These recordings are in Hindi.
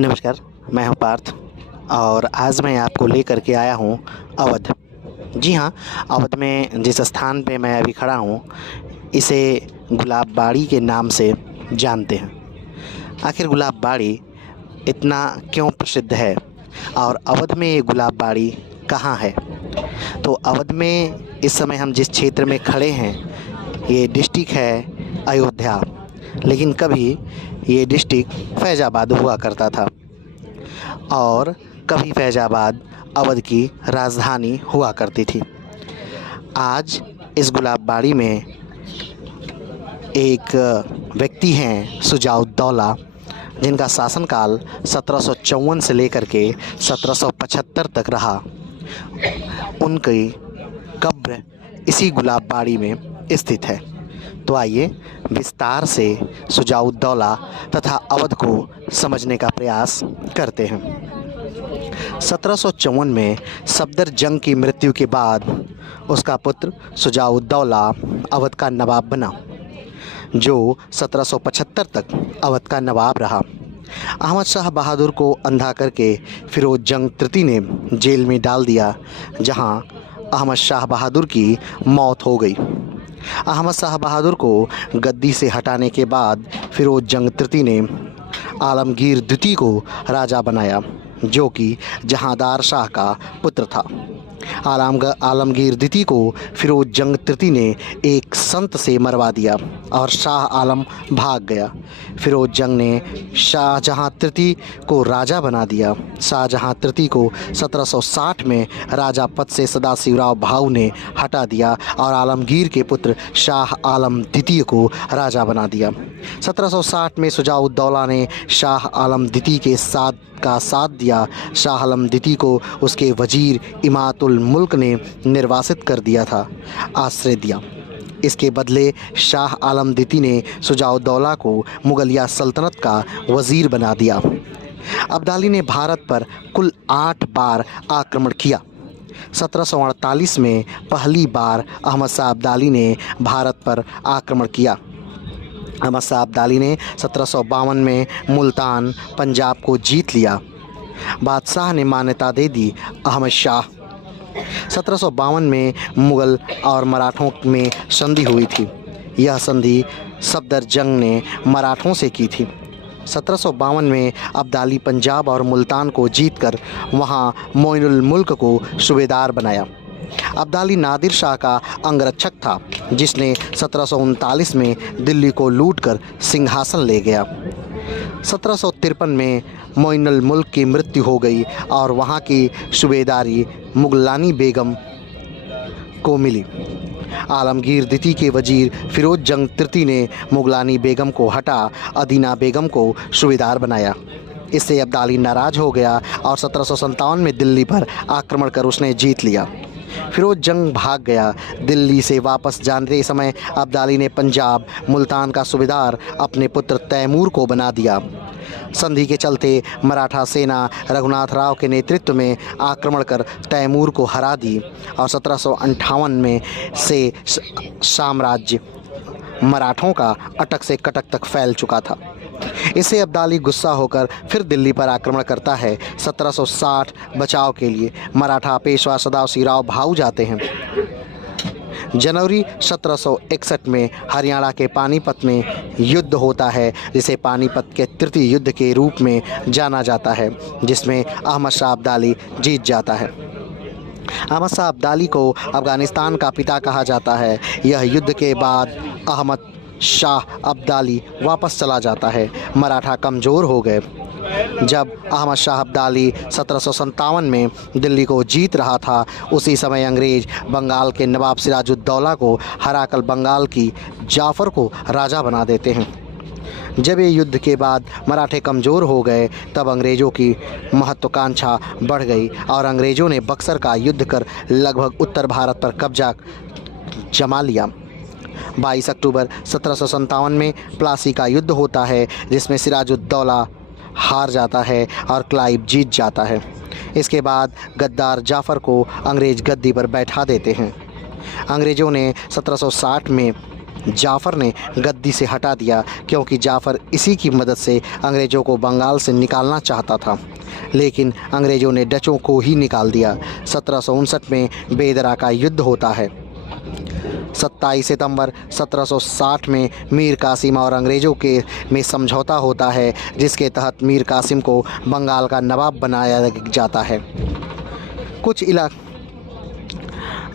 नमस्कार, मैं हूं पार्थ और आज मैं आपको लेकर के आया हूं अवध। जी हाँ, अवध में जिस स्थान पे मैं अभी खड़ा हूं, इसे गुलाब बाड़ी के नाम से जानते हैं। आखिर गुलाब बाड़ी इतना क्यों प्रसिद्ध है और अवध में ये गुलाब बाड़ी कहाँ है? तो अवध में इस समय हम जिस क्षेत्र में खड़े हैं, ये डिस्ट्रिक्ट है अयोध्या, लेकिन कभी ये डिस्ट्रिक्ट फैज़ाबाद हुआ करता था और कभी फैज़ाबाद अवध की राजधानी हुआ करती थी। आज इस गुलाब बाड़ी में एक व्यक्ति हैं सुजाउद्दौला, जिनका शासनकाल 1754 से लेकर के 1775 तक रहा। उनकी कब्र इसी गुलाब बाड़ी में स्थित है। तो आइए विस्तार से सुजाउद्दौला तथा अवध को समझने का प्रयास करते हैं। 1754 में सफदर जंग की मृत्यु के बाद उसका पुत्र सुजाउद्दौला अवध का नवाब बना, जो 1775 तक अवध का नवाब रहा। अहमद शाह बहादुर को अंधा करके फिरोज जंग तृतीय ने जेल में डाल दिया, जहां अहमद शाह बहादुर की मौत हो गई। अहमद शाह बहादुर को गद्दी से हटाने के बाद फिरोज जंग तृतीय ने आलमगीर द्वितीय को राजा बनाया, जो कि जहांदार शाह का पुत्र था। आलमगीर द्वितीय को फिरोज जंग तृतीय ने एक संत से मरवा दिया और शाह आलम भाग गया। फिरोज जंग ने शाहजहां तृतीय को राजा बना दिया। शाहजहां तृतीय को 1760 में राजा पद से सदाशिवराव भाऊ ने हटा दिया और आलमगीर के पुत्र शाह आलम द्वितीय को राजा बना दिया। 1760 में सुजाउद्दौला ने शाह आलम द्वितीय के साथ दिया। शाह आलम द्वितीय को उसके वजीर इमातुल मुल्क ने निर्वासित कर दिया था, आश्रय दिया। इसके बदले शाह आलम द्वितीय ने सुजाउद्दौला को मुगलिया सल्तनत का वजीर बना दिया। अब्दाली ने भारत पर कुल 8 बार आक्रमण किया। 1748 में पहली बार अहमद शाह अब्दाली ने भारत पर आक्रमण किया। अहमद शाह अब्दाली ने 1752 में मुल्तान पंजाब को जीत लिया। बादशाह ने मान्यता दे दी अहमद शाह। 1752 में मुग़ल और मराठों में संधि हुई थी। यह संधि सफदर जंग ने मराठों से की थी। 1752 में अब्दाली पंजाब और मुल्तान को जीतकर वहां मोइनुल मुल्क को सूबेदार बनाया। अब्दाली नादिर शाह का अंगरक्षक था, जिसने 1739 में दिल्ली को लूटकर सिंहासन ले गया। 1753 में मोइनुल मुल्क की मृत्यु हो गई और वहां की सूबेदारी मुगलानी बेगम को मिली। आलमगीर द्वितीय के वजीर फिरोज जंग तृतीय ने मुगलानी बेगम को हटा अदीना बेगम को सूबेदार बनाया। इससे अब्दाली नाराज हो गया और 1757 में दिल्ली पर आक्रमण कर उसने जीत लिया। फिरोज जंग भाग गया। दिल्ली से वापस जाने समय अब्दाली ने पंजाब मुल्तान का सूबेदार अपने पुत्र तैमूर को बना दिया। संधि के चलते मराठा सेना रघुनाथ राव के नेतृत्व में आक्रमण कर तैमूर को हरा दी और 1758 में से साम्राज्य मराठों का अटक से कटक तक फैल चुका था। इससे अब्दाली गुस्सा होकर फिर दिल्ली पर आक्रमण करता है। 1760 बचाव के लिए मराठा पेशवा सदाशिवराव भाऊ जाते हैं। जनवरी 1761 में हरियाणा के पानीपत में युद्ध होता है, जिसे पानीपत के तृतीय युद्ध के रूप में जाना जाता है, जिसमें अहमद शाह अब्दाली जीत जाता है। अहमद शाह अब्दाली को अफ़गानिस्तान का पिता कहा जाता है। यह युद्ध के बाद अहमद शाह अब्दाली वापस चला जाता है। मराठा कमज़ोर हो गए। जब अहमद शाह अब्दाली 1757 में दिल्ली को जीत रहा था, उसी समय अंग्रेज बंगाल के नवाब सिराजुद्दौला को हराकर बंगाल की जाफ़र को राजा बना देते हैं। जब ये युद्ध के बाद मराठे कमज़ोर हो गए, तब अंग्रेज़ों की महत्वाकांक्षा बढ़ गई और अंग्रेज़ों ने बक्सर का युद्ध कर लगभग उत्तर भारत पर कब्जा जमा लिया। 22 अक्टूबर 1757 में प्लासी का युद्ध होता है, जिसमें सिराजुद्दौला हार जाता है और क्लाइव जीत जाता है। इसके बाद गद्दार जाफ़र को अंग्रेज़ गद्दी पर बैठा देते हैं। अंग्रेज़ों ने 1760 में जाफ़र ने गद्दी से हटा दिया, क्योंकि जाफ़र इसी की मदद से अंग्रेज़ों को बंगाल से निकालना चाहता था, लेकिन अंग्रेज़ों ने डचों को ही निकाल दिया। 1759 में बेदरा का युद्ध होता है। 27 सितंबर 1760 में मीर कासिम और अंग्रेज़ों के में समझौता होता है, जिसके तहत मीर कासिम को बंगाल का नवाब बनाया जाता है। कुछ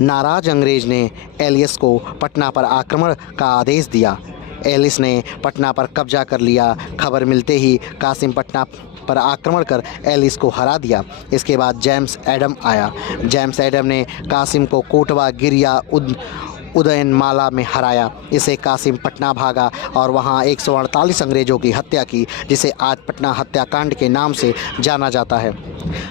नाराज अंग्रेज़ ने एलियस को पटना पर आक्रमण का आदेश दिया। एलिस ने पटना पर कब्जा कर लिया। खबर मिलते ही कासिम पटना पर आक्रमण कर एलिस को हरा दिया। इसके बाद जेम्स एडम आया। जेम्स एडम ने कासिम को कोटवा, गिरिया, उदयनमाला में हराया। इसे कासिम पटना भागा और वहां 148 अंग्रेज़ों की हत्या की, जिसे आज पटना हत्याकांड के नाम से जाना जाता है।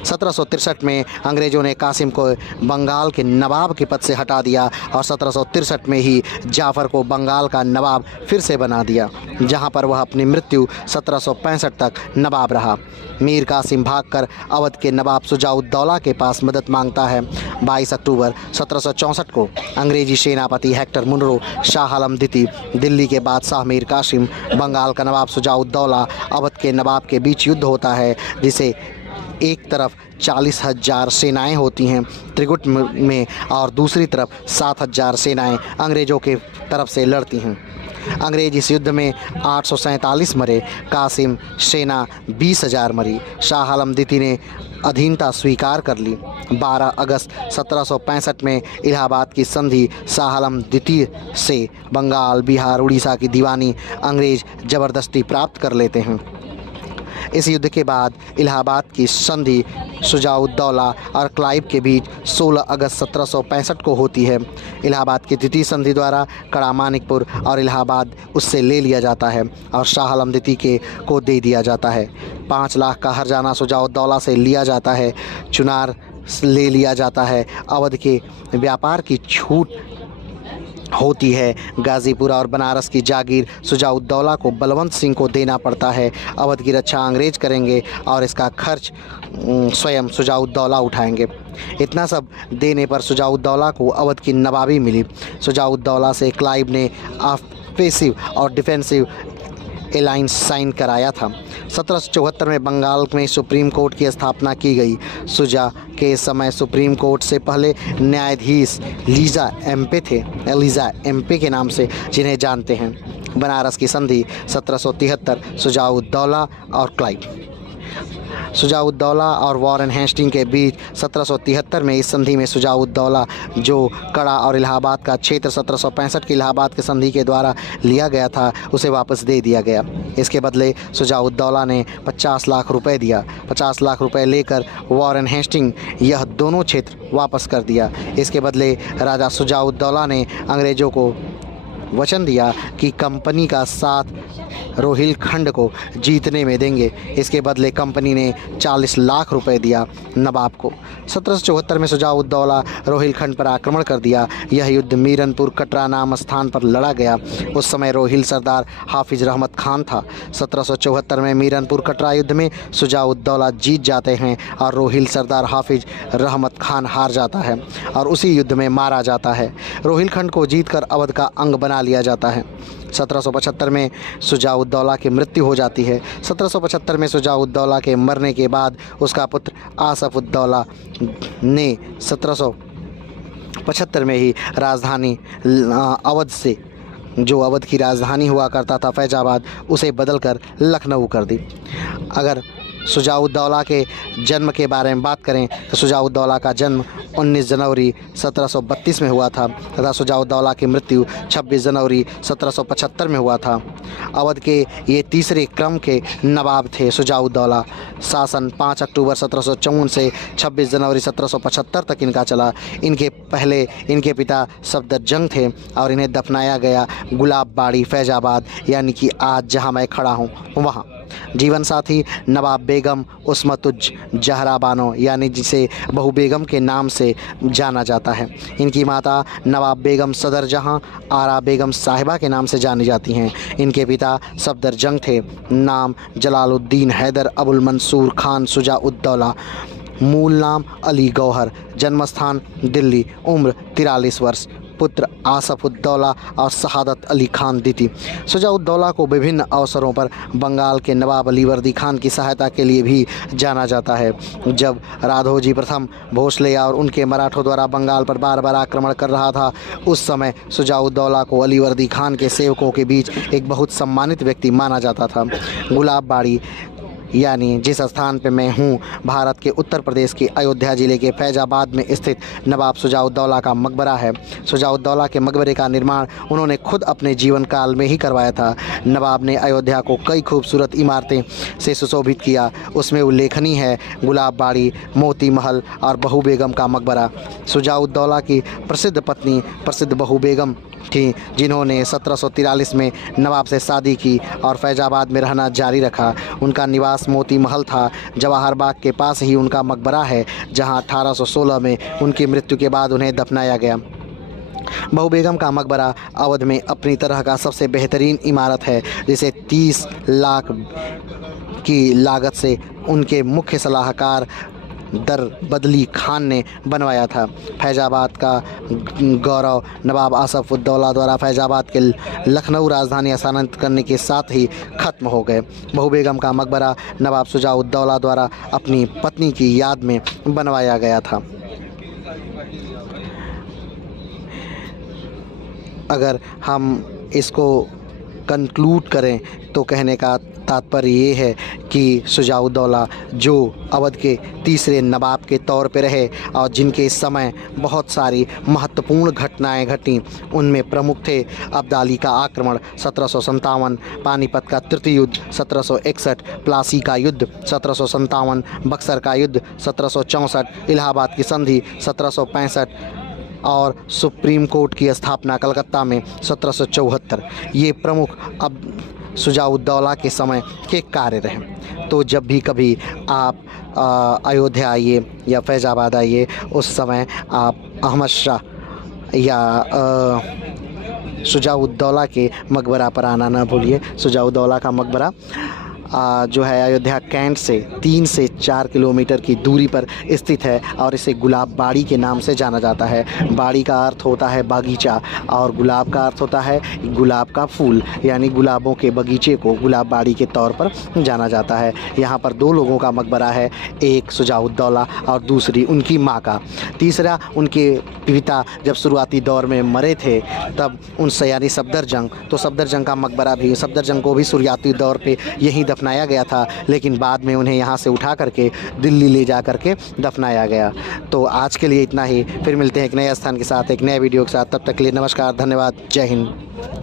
1763 में अंग्रेज़ों ने कासिम को बंगाल के नवाब के पद से हटा दिया और 1763 में ही जाफ़र को बंगाल का नवाब फिर से बना दिया, जहां पर वह अपनी मृत्यु 1765 तक नवाब रहा। मीर कासिम भागकर अवध के नवाब शुजाउद्दौला के पास मदद मांगता है। 22 अक्टूबर 1764 को अंग्रेजी सेनापति हेक्टर मुनरो, शाह आलम द्वितीय, दिल्ली के बादशाह मीर कासिम, बंगाल का नवाब शुजाउद्दौला, अवध के नवाब के बीच युद्ध होता है, जिसे एक तरफ 40,000 सेनाएं होती हैं त्रिकुट में और दूसरी तरफ 7,000 सेनाएं अंग्रेज़ों के तरफ से लड़ती हैं। अंग्रेज इस युद्ध में 847 मरे। कासिम सेना 20,000 मरी। शाह आलम द्वितीय ने अधीनता स्वीकार कर ली। 12 अगस्त 1765 में इलाहाबाद की संधि शाह आलम द्वितीय से बंगाल, बिहार, उड़ीसा की दीवानी अंग्रेज ज़बरदस्ती प्राप्त कर लेते हैं। इस युद्ध के बाद इलाहाबाद की संधि शुजाउद्दौला और क्लाइव के बीच 16 अगस्त 1765 को होती है। इलाहाबाद की द्वितीय संधि द्वारा कड़ा, मानिकपुर और इलाहाबाद उससे ले लिया जाता है और शाह आलम द्वितीय को दे दिया जाता है। 5 लाख का हर्जाना शुजाउद्दौला से लिया जाता है। चुनार ले लिया जाता है। अवध के व्यापार की छूट होती है। गाज़ीपुर और बनारस की जागीर शुजाउद्दौला को बलवंत सिंह को देना पड़ता है। अवध की रक्षा अंग्रेज करेंगे और इसका खर्च स्वयं शुजाउद्दौला उठाएंगे। इतना सब देने पर शुजाउद्दौला को अवध की नवाबी मिली। शुजाउद्दौला से क्लाइव ने ऑफेंसिव और डिफेंसिव अलायंस साइन कराया था। 1774 में बंगाल में सुप्रीम कोर्ट की स्थापना की गई। शुजा के समय सुप्रीम कोर्ट से पहले न्यायाधीश एलिजा एम्पे के नाम से जिन्हें जानते हैं। बनारस की संधि 1773, शुजाउद्दौला और क्लाइव। शुजाउद्दौला और वॉरेन हेस्टिंग के बीच 1773 में इस संधि में शुजाउद्दौला जो कड़ा और इलाहाबाद का क्षेत्र 1765 की इलाहाबाद की संधि के द्वारा लिया गया था, उसे वापस दे दिया गया। इसके बदले शुजाउद्दौला ने 50 लाख रुपए दिया। 50 लाख रुपए लेकर वॉरेन हेस्टिंग यह दोनों क्षेत्र वापस कर दिया। इसके बदले राजा शुजाउद्दौला ने अंग्रेज़ों को वचन दिया कि कंपनी का साथ रोहिलखंड को जीतने में देंगे। इसके बदले कंपनी ने 40 लाख रुपए दिया नवाब को। 1774 में शुजाउद्दौला रोहिलखंड पर आक्रमण कर दिया। यह युद्ध मीरनपुर कटरा नाम स्थान पर लड़ा गया। उस समय रोहिल सरदार हाफिज रहमत खान था। 1774 में मीरनपुर कटरा युद्ध में शुजाउद्दौला जीत जाते हैं और रोहिल सरदार हाफिज रहमत खान हार जाता है और उसी युद्ध में मारा जाता है। रोहिलखंड को जीतकर अवध का अंग बना लिया जाता है। 1775 में शुजाउद्दौला की मृत्यु हो जाती है। 1775 में शुजाउद्दौला के मरने के बाद उसका पुत्र आसफउद्दौला ने 1775 में ही राजधानी अवध से, जो अवध की राजधानी हुआ करता था फैजाबाद, उसे बदलकर लखनऊ कर दी। अगर शुजाउद्दौला के जन्म के बारे में बात करें तो शुजाउद्दौला का जन्म 19 जनवरी 1732 में हुआ था तथा शुजाउद्दौला की मृत्यु 26 जनवरी 1775 में हुआ था। अवध के ये तीसरे क्रम के नवाब थे। शुजाउद्दौला शासन 5 अक्टूबर 1754 से 26 जनवरी 1775 तक इनका चला। इनके पहले इनके पिता सफदरजंग थे और इन्हें दफनाया गया गुलाबबाड़ी फैजाबाद, यानी कि आज जहां मैं खड़ा हूं वहां। जीवन साथी नवाब बेगम उस्मतुज जहरा बानो, यानी जिसे बहू बेगम के नाम से जाना जाता है। इनकी माता नवाब बेगम सदर जहां आरा बेगम साहिबा के नाम से जानी जाती हैं। इनके पिता सफदरजंग थे। नाम जलालुद्दीन हैदर अबुल मंसूर खान शुजाउद्दौला। मूल नाम अली गौहर। जन्मस्थान दिल्ली। उम्र 43 वर्ष। पुत्र आसफ़-उद-दौला और शहादत अली खान दी थी। शुजा-उद-दौला को विभिन्न अवसरों पर बंगाल के नवाब अलीवर्दी खान की सहायता के लिए भी जाना जाता है। जब राघोजी प्रथम भोसले और उनके मराठों द्वारा बंगाल पर बार बार आक्रमण कर रहा था, उस समय शुजा-उद-दौला को अलीवर्दी खान के सेवकों के बीच एक बहुत सम्मानित व्यक्ति माना जाता था। गुलाबबाड़ी यानी जिस स्थान पर मैं हूँ, भारत के उत्तर प्रदेश के अयोध्या जिले के फैजाबाद में स्थित नवाब शुजा-उद-दौला का मकबरा है। शुजा-उद-दौला के मकबरे का निर्माण उन्होंने खुद अपने जीवन काल में ही करवाया था। नवाब ने अयोध्या को कई खूबसूरत इमारतें से सुशोभित किया। उसमें उल्लेखनीय है गुलाबबाड़ी, मोती महल और बहू बेगम का मकबरा। शुजा-उद-दौला की प्रसिद्ध पत्नी प्रसिद्ध बहू बेगम थी, जिन्होंने 1743 में नवाब से शादी की और फैजाबाद में रहना जारी रखा। उनका निवास मोती महल था। जवाहर बाग के पास ही उनका मकबरा है, जहां 1816 में उनकी मृत्यु के बाद उन्हें दफनाया गया। बहू बेगम का मकबरा अवध में अपनी तरह का सबसे बेहतरीन इमारत है, जिसे 30 लाख की लागत से उनके मुख्य सलाहकार दर बदली खान ने बनवाया था। फैजाबाद का गौरव नवाब आसफ़-उद-दौला द्वारा फैजाबाद के लखनऊ राजधानी स्थानांतरित करने के साथ ही खत्म हो गए। बहू बेगम का मकबरा नवाब शुजा-उद-दौला द्वारा अपनी पत्नी की याद में बनवाया गया था। अगर हम इसको कंक्लूड करें तो कहने का तात्पर्य ये है कि शुजा-उद-दौला जो अवध के तीसरे नवाब के तौर पे रहे और जिनके समय बहुत सारी महत्वपूर्ण घटनाएं घटीं, उनमें प्रमुख थे अब्दाली का आक्रमण 1757, पानीपत का तृतीय युद्ध 1761, प्लासी का युद्ध 1757, बक्सर का युद्ध 1764, इलाहाबाद की संधि 1765 और सुप्रीम कोर्ट की स्थापना कलकत्ता में 1774। ये प्रमुख अब शुजा-उद-दौला के समय के कार्य रहे। तो जब भी कभी आप अयोध्या आइए या फैज़ाबाद आइए, उस समय आप अहमद शाह या शुजा-उद-दौला के मकबरा पर आना ना भूलिए। शुजा-उद-दौला का मकबरा जो है अयोध्या कैंट से 3 से 4 किलोमीटर की दूरी पर स्थित है और इसे गुलाबबाड़ी के नाम से जाना जाता है। बाड़ी का अर्थ होता है बागीचा और गुलाब का अर्थ होता है गुलाब का फूल, यानी गुलाबों के बगीचे को गुलाबबाड़ी के तौर पर जाना जाता है। यहाँ पर 2 लोगों का मकबरा है, एक शुजा-उद-दौला और दूसरी उनकी माँ का। तीसरा उनके पिता जब शुरुआती दौर में मरे थे, तब उनसे यानी सफदरजंग, तो सफदरजंग का मकबरा भी, सफदरजंग को भी शुरुआती दौर पे यहीं दफनाया गया था, लेकिन बाद में उन्हें यहाँ से उठा करके दिल्ली ले जा करके दफनाया गया। तो आज के लिए इतना ही, फिर मिलते हैं एक नए स्थान के साथ, एक नए वीडियो के साथ। तब तक के लिए नमस्कार, धन्यवाद, जय हिंद।